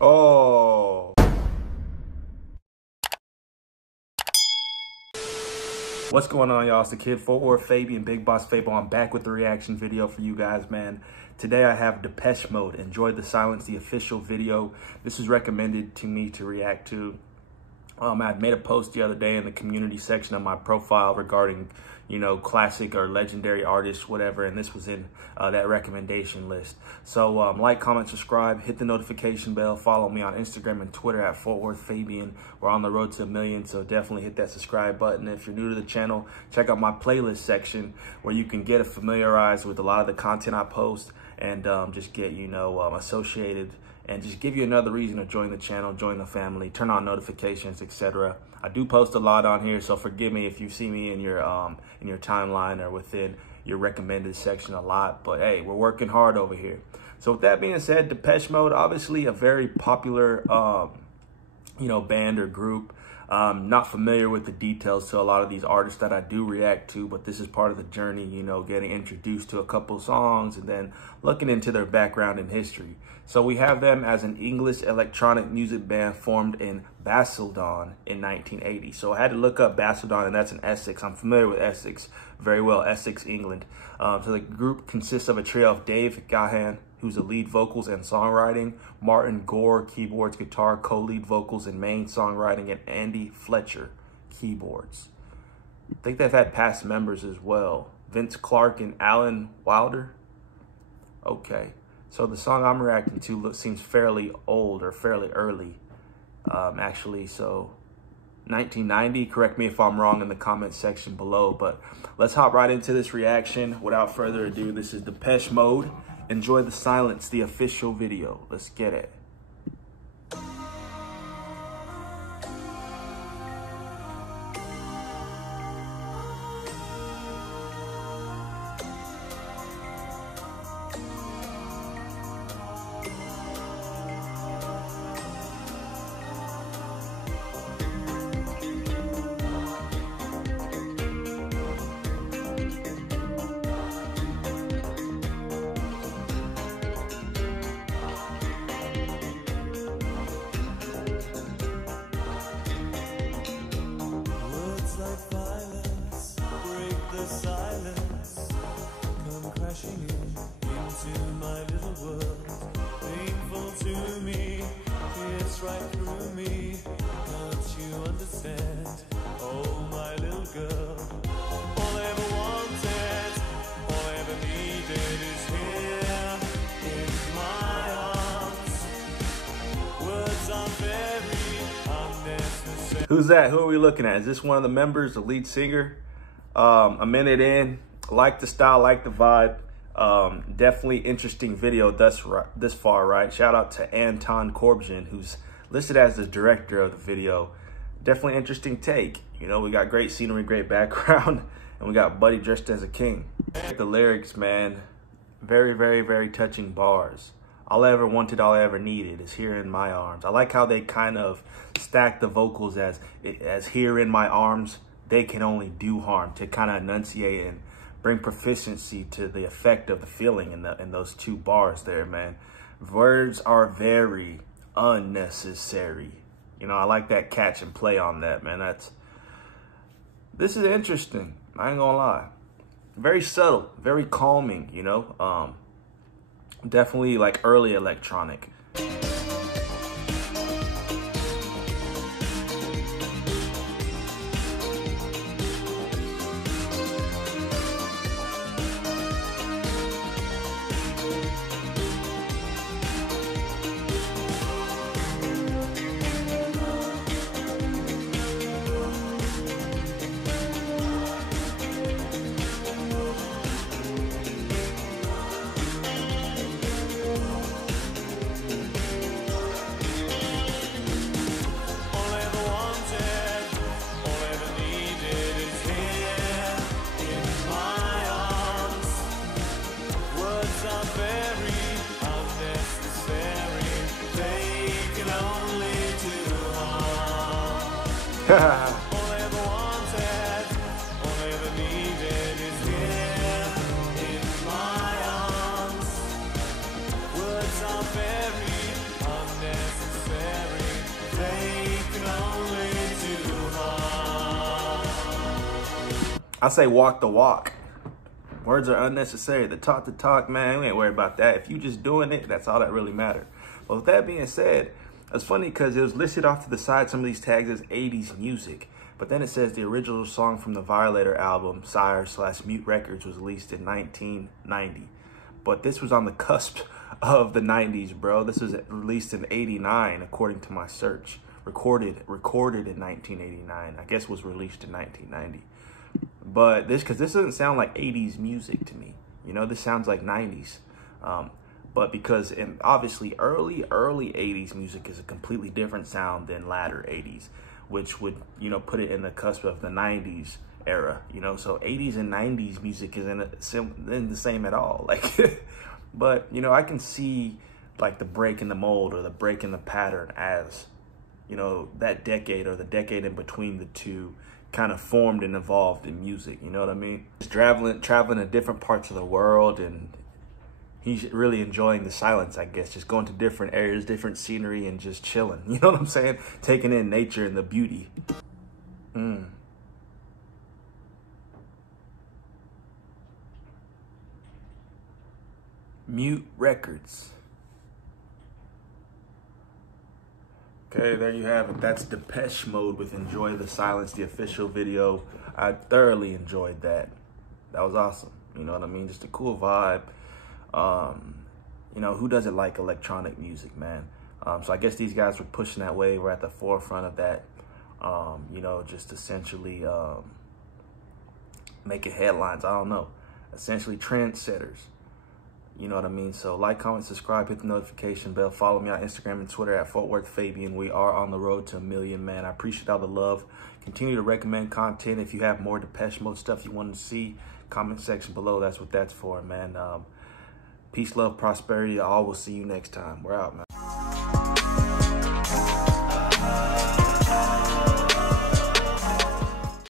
Oh. What's going on, y'all? It's the kid, Fabo and BigBossFabo. I'm back with the reaction video for you guys, man. Today I have Depeche Mode, Enjoy the Silence, the official video. This was recommended to me to react to. I made a post the other day in the community section of my profile regarding, you know, classic or legendary artists, whatever, and this was in that recommendation list. So like, comment, subscribe, hit the notification bell, follow me on Instagram and Twitter at @FortWorthFabian. We're on the road to 1 million, so definitely hit that subscribe button. If you're new to the channel, check out my playlist section where you can get familiarized with a lot of the content I post and just get, you know, associated and just give you another reason to join the channel, join the family, turn on notifications, etc. I do post a lot on here, so forgive me if you see me in your timeline or within your recommended section a lot. But hey, we're working hard over here. So with that being said, Depeche Mode, obviously a very popular, you know, band or group. Not familiar with the details to a lot of these artists that I do react to, but this is part of the journey, you know, getting introduced to a couple songs and then looking into their background and history. So we have them as an English electronic music band formed in Basildon in 1980. So I had to look up Basildon, and that's in Essex. I'm familiar with Essex very well, Essex, England. So the group consists of a trio of Dave Gahan, who's the lead vocals and songwriting, Martin Gore, keyboards, guitar, co-lead vocals and main songwriting, and Andy Fletcher, keyboards. I think they've had past members as well, Vince Clarke and Alan Wilder. Okay, so the song I'm reacting to seems fairly old or fairly early, actually, so 1990, correct me if I'm wrong in the comment section below, but let's hop right into this reaction. Without further ado, this is Depeche Mode, Enjoy the Silence, the official video. Let's get it. Right through me, don't you understand? Oh, my little girl, all I ever wanted, all I ever needed is here in my arms. Words are very unnecessary. Who's that? Who are we looking at? Is this one of the members, the lead singer? A minute in, like the style, like the vibe. Definitely interesting video this far, right? Shout out to Anton Corbijn, who's listed as the director of the video. Definitely interesting take. You know, we got great scenery, great background, and we got Buddy dressed as a king. The lyrics, man, very, very, very touching bars. All I ever wanted, all I ever needed is here in my arms. I like how they kind of stack the vocals as here in my arms, they can only do harm, to kind of enunciate and bring proficiency to the effect of the feeling in those two bars there, man. Words are very unnecessary. You know, I like that catch and play on that, man. This is interesting. I ain't gonna lie. Very subtle, very calming, you know. Definitely like early electronic. All I ever wanted, all I ever needed is here in my arms. Words are very unnecessary. I say walk the walk. Words are unnecessary. The talk, man, we ain't worried about that. If you just doing it, that's all that really matters. But with that being said, it's funny because it was listed off to the side, some of these tags as 80s music. But then it says the original song from the Violator album, Sire/Mute Records, was released in 1990. But this was on the cusp of the 90s, bro. This was released in 89, according to my search. Recorded in 1989. I guess was released in 1990. But because this doesn't sound like 80s music to me. You know, this sounds like 90s. But because obviously early 80s music is a completely different sound than latter 80s, which would, you know, put it in the cusp of the 90s era, you know. So 80s and 90s music isn't the same at all. Like, but, you know, I can see like the break in the mold or the break in the pattern as, you know, that decade or the decade in between the two kind of formed and evolved in music. You know what I mean? Just traveling to different parts of the world, and he's really enjoying the silence, I guess, just going to different areas, different scenery, and just chilling. You know what I'm saying? Taking in nature and the beauty. Mute Records. Okay, there you have it. That's Depeche Mode with Enjoy the Silence, the official video. I thoroughly enjoyed that. That was awesome. You know what I mean? Just a cool vibe. You know, who doesn't like electronic music, man? So I guess these guys were pushing that way. We're at the forefront of that. You know, just essentially making headlines. I don't know. Essentially trendsetters. You know what I mean? So like, comment, subscribe, hit the notification bell. Follow me on Instagram and Twitter at @FortWorthFabian. We are on the road to 1 million, man. I appreciate all the love. Continue to recommend content. If you have more Depeche Mode stuff you want to see, comment section below. That's what that's for, man. Peace, love, prosperity. I will see you next time. We're out, man.